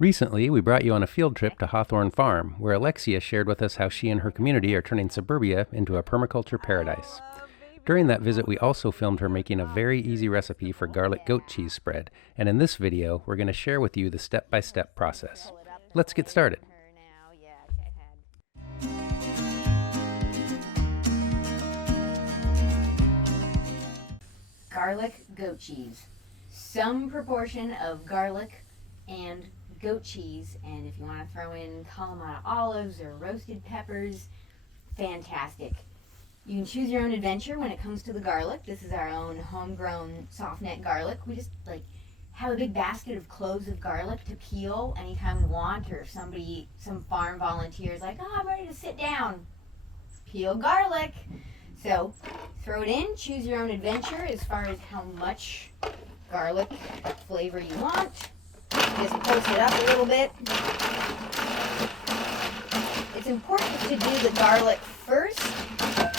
Recently, we brought you on a field trip to Hawthorn Farm, where Alexia shared with us how she and her community are turning suburbia into a permaculture paradise. During that visit, we also filmed her making a very easy recipe for garlic goat cheese spread, and in this video, we're going to share with you the step-by-step process. Let's get started. Garlic goat cheese. Some proportion of garlic and goat cheese, and if you want to throw in Kalamata olives or roasted peppers, fantastic. You can choose your own adventure when it comes to the garlic. This is our own homegrown soft neck garlic. We just have a big basket of cloves of garlic to peel anytime we want, or if some farm volunteer is like, oh, I'm ready to sit down, peel garlic. So throw it in, choose your own adventure as far as how much garlic flavor you want. Just pulse it up a little bit. It's important to do the garlic first.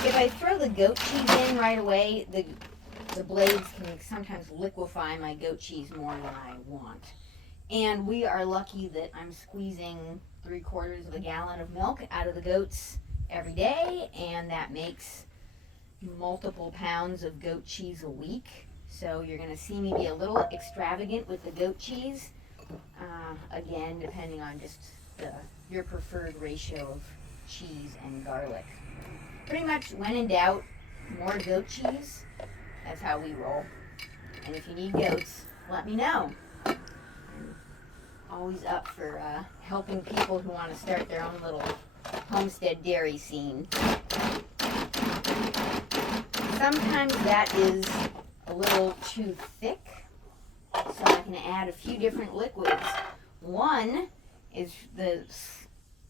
If I throw the goat cheese in right away, the blades can sometimes liquefy my goat cheese more than I want. And we are lucky that I'm squeezing 3/4 of a gallon of milk out of the goats every day, and that makes multiple pounds of goat cheese a week. So you're going to see me be a little extravagant with the goat cheese. Again, depending on just your preferred ratio of cheese and garlic. Pretty much when in doubt, more goat cheese. That's how we roll. And if you need goats, let me know. I'm always up for helping people who want to start their own little homestead dairy scene. Sometimes that is a little too thick, so I can add a few different liquids. One is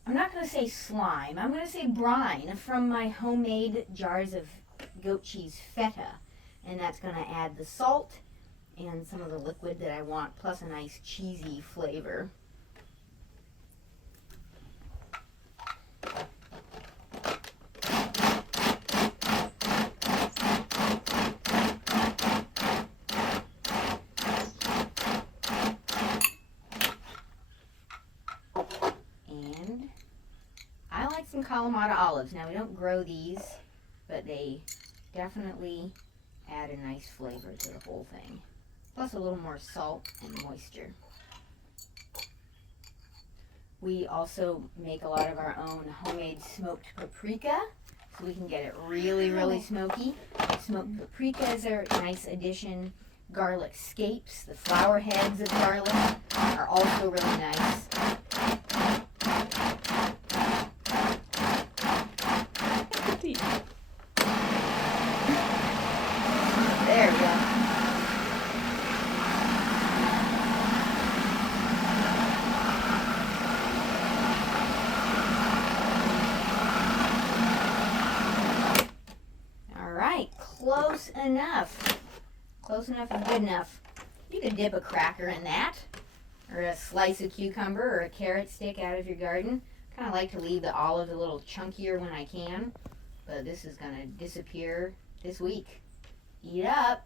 I'm not going to say slime, I'm going to say brine from my homemade jars of goat cheese feta. And that's going to add the salt and some of the liquid that I want, plus a nice cheesy flavor. And I like some Kalamata olives. Now, we don't grow these, but they definitely add a nice flavor to the whole thing. Plus a little more salt and moisture. We also make a lot of our own homemade smoked paprika, so we can get it really, really smoky. Smoked paprikas are a nice addition. Garlic scapes, the flower heads of garlic, are also really nice. There we go. All right, close enough. Close enough is good enough. You could dip a cracker in that, or a slice of cucumber, or a carrot stick out of your garden. Kind of like to leave the olives a little chunkier when I can, but this is going to disappear this week. Eat up.